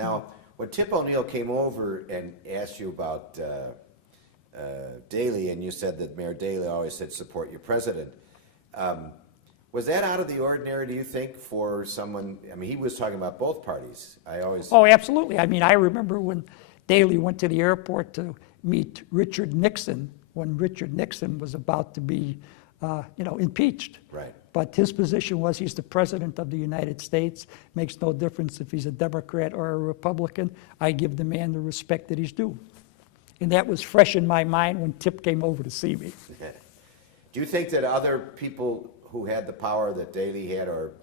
Now, when Tip O'Neill came over and asked you about Daley, and you said that Mayor Daley always said support your president, was that out of the ordinary, do you think, for someone? I mean, he was talking about both parties. Oh, absolutely. I mean, I remember when Daley went to the airport to meet Richard Nixon when Richard Nixon was about to be, impeached. Right. But his position was he's the president of the United States. Makes no difference if he's a Democrat or a Republican. I give the man the respect that he's due. And that was fresh in my mind when Tip came over to see me. Do you think that other people who had the power that Daley had or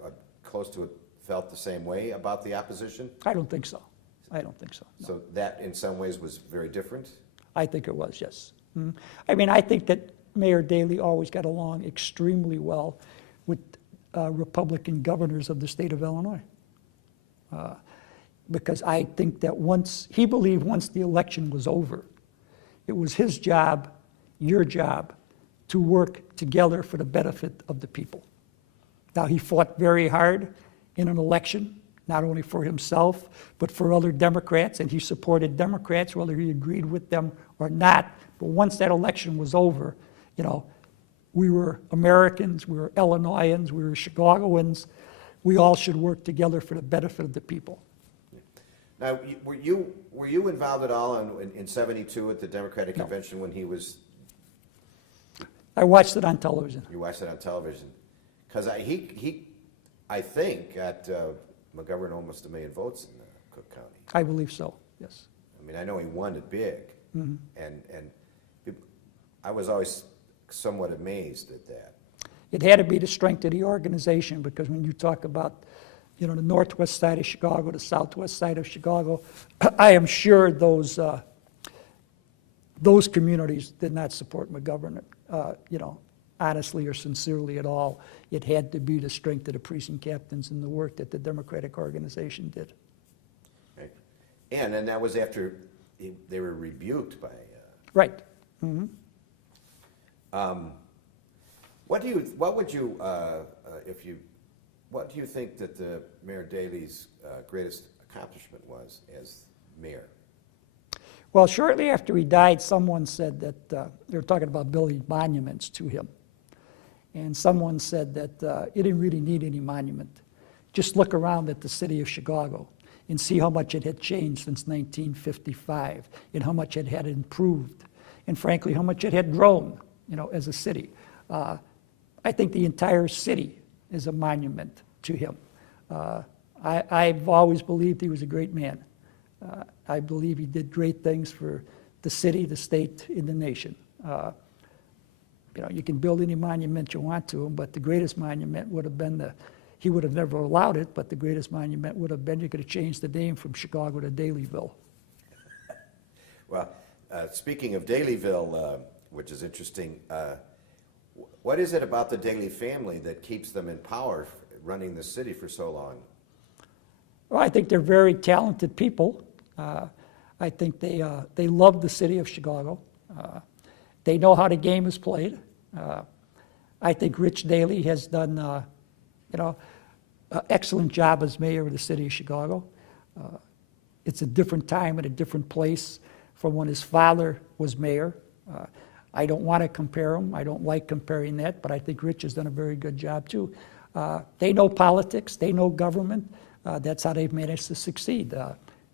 close to it felt the same way about the opposition? I don't think so. I don't think so. No. So that in some ways was very different? I think it was, yes. I mean, I think that Mayor Daley always got along extremely well with Republican governors of the state of Illinois. Because I think that he believed once the election was over, it was his job, your job, to work together for the benefit of the people. Now, he fought very hard in an election, not only for himself, but for other Democrats, and he supported Democrats, whether he agreed with them or not. But once that election was over, we were Americans, we were Illinoisans, we were Chicagoans. We all should work together for the benefit of the people. Now, were you involved at all in '72 at the Democratic Convention when he was? I watched it on television. You watched it on television, because I think got McGovern almost 1 million votes in Cook County. I believe so. Yes. I mean, I know he won it big, and I was always somewhat amazed at that. It had to be the strength of the organization, because when you talk about, the northwest side of Chicago, the southwest side of Chicago, I am sure those communities did not support McGovern, honestly or sincerely at all. It had to be the strength of the precinct captains and the work that the Democratic organization did. Right. And then that was after they were rebuked by. Right. What do you think that the Mayor Daley's greatest accomplishment was as mayor? Well, shortly after he died, someone said that they were talking about building monuments to him. And someone said that he didn't really need any monument. Just look around at the city of Chicago and see how much it had changed since 1955 and how much it had improved and, frankly, how much it had grown, as a city. I think the entire city is a monument to him. I've always believed he was a great man. I believe he did great things for the city, the state, and the nation. You can build any monument you want to him, but the greatest monument would have been he would have never allowed it, but the greatest monument would have been you could have changed the name from Chicago to Daleyville. Well, speaking of Daleyville, which is interesting, what is it about the Daley family that keeps them in power running the city for so long? Well, I think they're very talented people. I think they love the city of Chicago. They know how the game is played. I think Rich Daley has done, an excellent job as mayor of the city of Chicago. It's a different time and a different place from when his father was mayor. I don't want to compare them. I don't like comparing that, but I think Rich has done a very good job too. They know politics. They know government. That's how they've managed to succeed.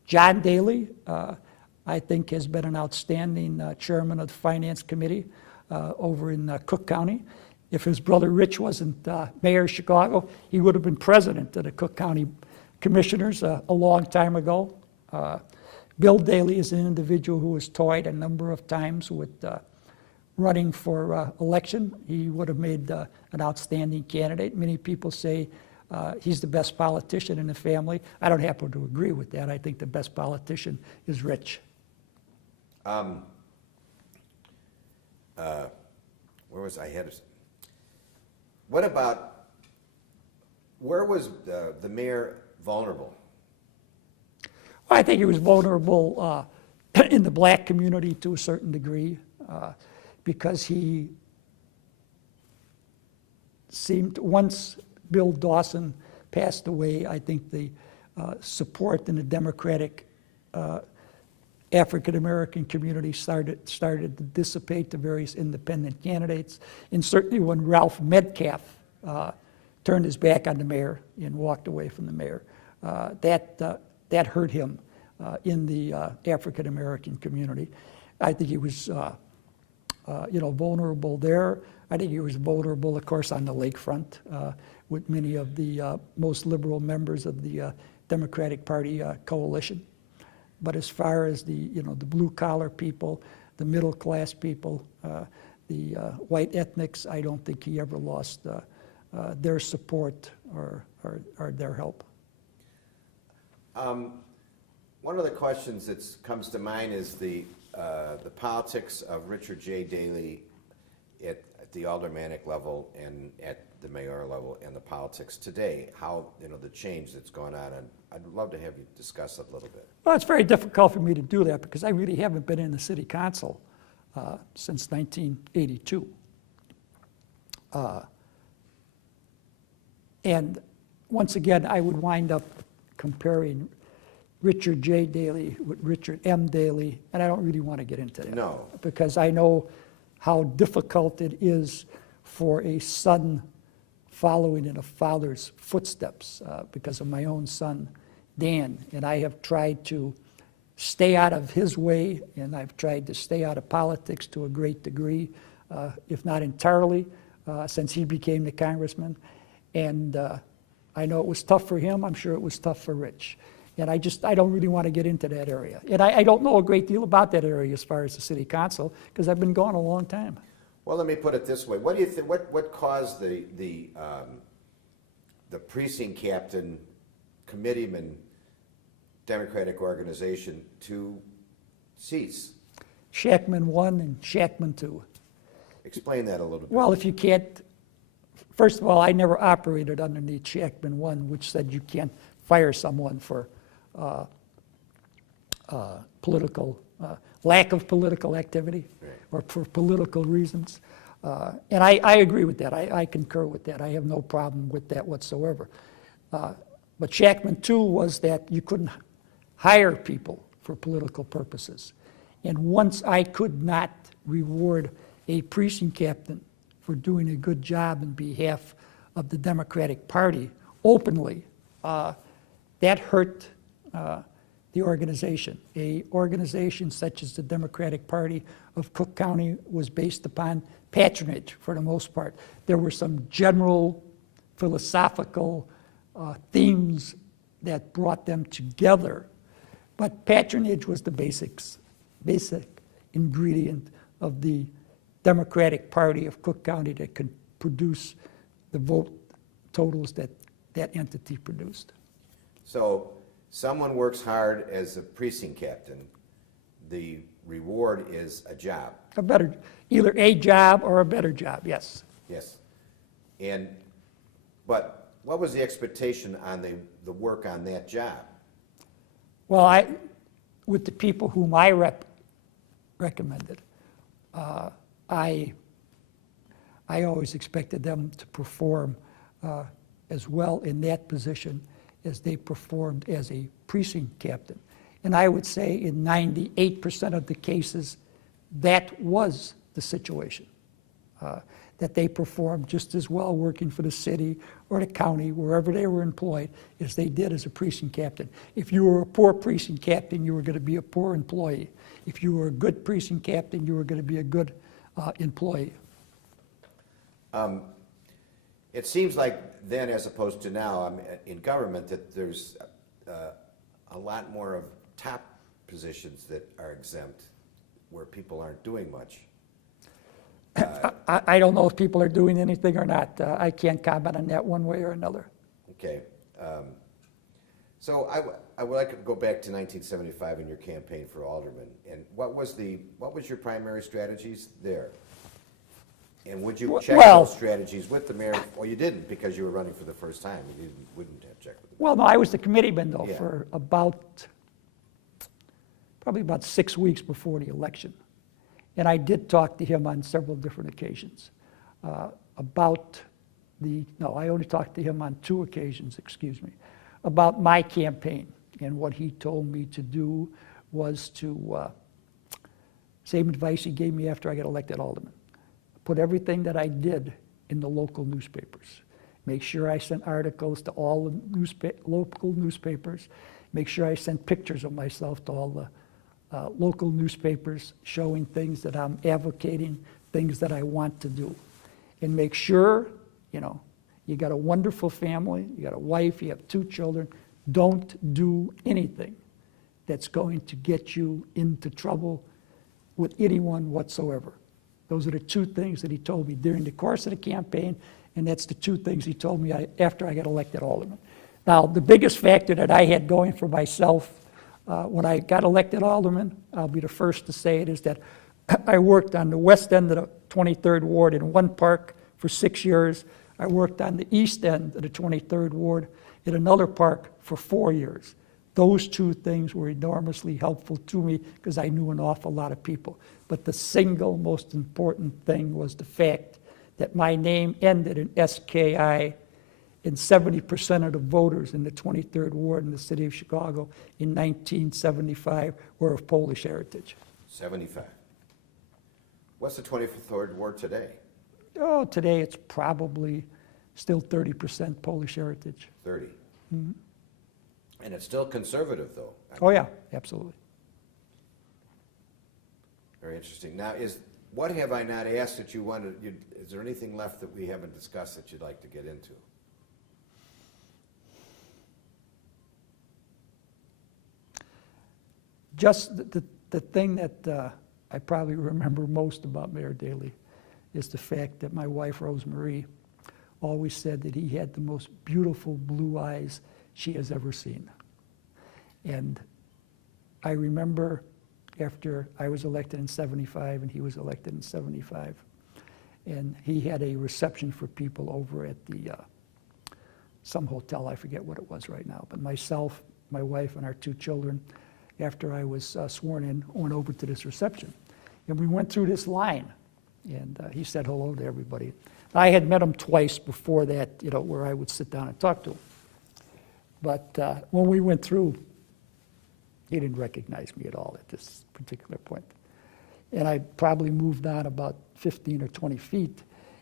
John Daley, I think, has been an outstanding chairman of the Finance Committee over in Cook County. If his brother Rich wasn't mayor of Chicago, he would have been president of the Cook County Commissioners a long time ago. Bill Daley is an individual who has toyed a number of times with running for election. He would have made an outstanding candidate. Many people say he's the best politician in the family. I don't happen to agree with that. I think the best politician is Rich. Where was I headed? Where was the mayor vulnerable? Well, I think he was vulnerable in the black community to a certain degree because he seemed, once Bill Dawson passed away, I think the support in the Democratic African-American community started to dissipate to various independent candidates. And certainly when Ralph Metcalf turned his back on the mayor and walked away from the mayor, that hurt him in the African-American community. I think he was vulnerable there. I think he was vulnerable, of course, on the lakefront with many of the most liberal members of the Democratic Party coalition. But as far as the blue-collar people, the middle-class people, the white ethnics, I don't think he ever lost their support or their help. One of the questions that comes to mind is the politics of Richard J. Daley at the aldermanic level and at the mayor level, and the politics today, how, the change that's gone on, and I'd love to have you discuss it a little bit. Well, it's very difficult for me to do that because I really haven't been in the city council since 1982. And once again, I would wind up comparing Richard J. Daley with Richard M. Daley, and I don't really want to get into that. No. Because I know how difficult it is for a son following in a father's footsteps because of my own son, Dan. And I have tried to stay out of his way, and I've tried to stay out of politics to a great degree, if not entirely, since he became the congressman. And I know it was tough for him. I'm sure it was tough for Rich. And I don't really want to get into that area. And I don't know a great deal about that area as far as the city council, because I've been gone a long time. Well, let me put it this way. What do you think? What caused the precinct captain, committeeman, Democratic organization to cease? Shackman 1 and Shackman 2. Explain that a little bit. Well, if you can't, first of all, I never operated underneath Shackman 1, which said you can't fire someone for lack of political activity, right, or for political reasons. And I agree with that. I concur with that. I have no problem with that whatsoever. But Shackman 2 was that you couldn't hire people for political purposes. And once I could not reward a precinct captain for doing a good job in behalf of the Democratic Party openly, that hurt the organization. A organization such as the Democratic Party of Cook County was based upon patronage for the most part. There were some general philosophical themes that brought them together, but patronage was the basic ingredient of the Democratic Party of Cook County that could produce the vote totals that that entity produced. So someone works hard as a precinct captain, the reward is a job. Either a job or a better job, yes. Yes. But what was the expectation on the work on that job? Well, with the people whom I recommended, I always expected them to perform as well in that position as they performed as a precinct captain. And I would say in 98% of the cases, that was the situation, that they performed just as well working for the city or the county, wherever they were employed, as they did as a precinct captain. If you were a poor precinct captain, you were going to be a poor employee. If you were a good precinct captain, you were going to be a good employee. It seems like then, as opposed to now, in government, that there's a lot more of top positions that are exempt, where people aren't doing much. I don't know if people are doing anything or not. I can't comment on that one way or another. Okay. So I would like to go back to 1975 in your campaign for alderman. And what was your primary strategies there? And would you check those strategies with the mayor? Well, you didn't, because you were running for the first time. You wouldn't have checked with the mayor. Well, no, I was the committeeman, though, Yeah. for probably about 6 weeks before the election. And I did talk to him on several different occasions I only talked to him on 2 occasions, about my campaign. And what he told me to do was to, same advice he gave me after I got elected alderman. Put everything that I did in the local newspapers. Make sure I sent articles to all the local newspapers. Make sure I sent pictures of myself to all the local newspapers showing things that I'm advocating, things that I want to do. And make sure, you know, you got a wonderful family, you got a wife, you have 2 children. Don't do anything that's going to get you into trouble with anyone whatsoever. Those are the 2 things that he told me during the course of the campaign, and that's the 2 things he told me after I got elected alderman. Now, the biggest factor that I had going for myself when I got elected alderman, I'll be the first to say it, is that I worked on the west end of the 23rd Ward in one park for 6 years. I worked on the east end of the 23rd Ward in another park for 4 years. Those 2 things were enormously helpful to me because I knew an awful lot of people. But the single most important thing was the fact that my name ended in SKI, and 70% of the voters in the 23rd Ward in the city of Chicago in 1975 were of Polish heritage. 75. What's the 23rd Ward today? Oh, today it's probably still 30% Polish heritage. 30. Mm-hmm. And it's still conservative, though. Oh, yeah, absolutely. Very interesting. Now, what have I not asked that you wanted? Is there anything left that we haven't discussed that you'd like to get into? Just the thing that I probably remember most about Mayor Daley is the fact that my wife, Rosemarie, always said that he had the most beautiful blue eyes she has ever seen. And I remember after I was elected in 75 and he was elected in 75, and he had a reception for people over at the some hotel, I forget what it was right now, but myself, my wife, and our 2 children, after I was sworn in, went over to this reception. And we went through this line, and he said hello to everybody. I had met him twice before that, you know, where I would sit down and talk to him. But when we went through, he didn't recognize me at all at this particular point. And I probably moved on about 15 or 20 feet,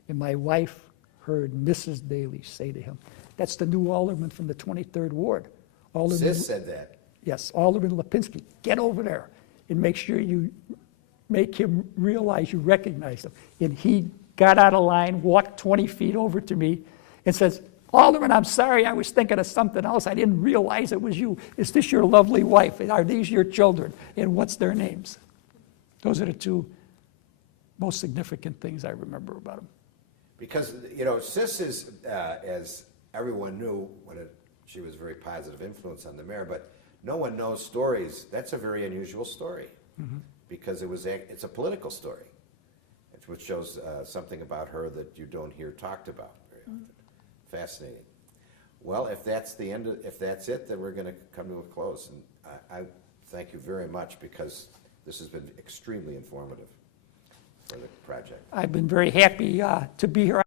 and my wife heard Mrs. Daley say to him, "That's the new alderman from the 23rd Ward." Sis said that. Yes, Alderman Lipinski. Get over there and make sure you make him realize you recognize him. And he got out of line, walked 20 feet over to me, and says, "Alderman, I'm sorry, I was thinking of something else. I didn't realize it was you. Is this your lovely wife? And are these your children? And what's their names?" Those are the 2 most significant things I remember about him. Because, you know, Sis is, as everyone knew, she was a very positive influence on the mayor, but no one knows stories. That's a very unusual story, because it's a political story, which shows something about her that you don't hear talked about very often. Fascinating. Well, if that's it, then we're going to come to a close. And I thank you very much, because this has been extremely informative for the project. I've been very happy to be here.